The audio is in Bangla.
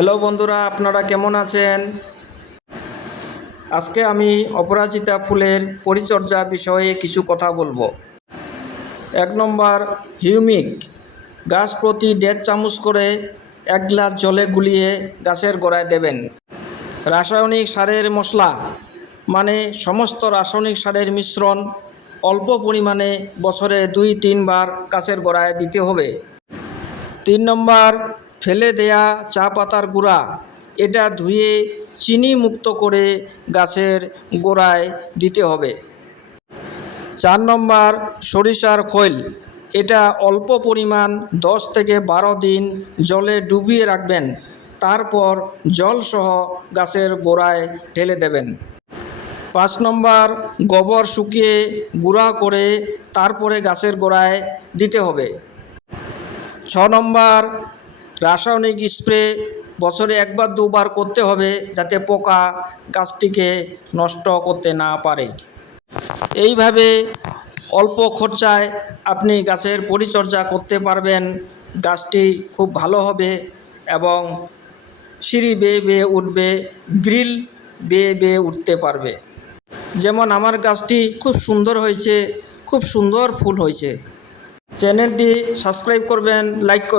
হ্যালো বন্ধুরা, আপনারা কেমন আছেন? আজকে আমি অপরাজিতা ফুলের পরিচর্যা বিষয়ে কিছু কথা বলব। এক নম্বর, হিউমিক। গাছ প্রতি দেড় চামচ করে এক গ্লাস জলে গুলিয়ে গাছের গোড়ায় দেবেন। রাসায়নিক সারের মশলা মানে সমস্ত রাসায়নিক সারের মিশ্রণ অল্প পরিমাণে বছরে দুই তিনবার গাছের গোড়ায় দিতে হবে। তিন নম্বর ফেলে দেয়া চা পাতার গুঁড়া, এটা ধুয়ে চিনি মুক্ত করে গাছের গোড়ায় দিতে হবে। চার নম্বর, সরিষার খৈল, এটা অল্প পরিমাণ দশ থেকে বারো দিন জলে ডুবিয়ে রাখবেন, তারপর জলসহ গাছের গোড়ায় ঢেলে দেবেন। পাঁচ নম্বর, গোবর শুকিয়ে গুঁড়া করে তারপরে গাছের গোড়ায় দিতে হবে। ছ নম্বর রাসায়নিক স্প্রে বছরে একবার দুবার করতে হবে যাতে পোকা গাছটিকে নষ্ট করতে না পারে। এইভাবে অল্প খরচায় আপনি গাছের পরিচর্যা করতে পারবেন। গাছটি খুব ভালো হবে এবং সিঁড়ি বেয়ে বেয়ে উঠবে, গ্রিল বেয়ে বেয়ে উঠতে পারবে। যেমন আমার গাছটি খুব সুন্দর হয়েছে, খুব সুন্দর ফুল হয়েছে। চ্যানেলটি সাবস্ক্রাইব করবেন, লাইক করবেন।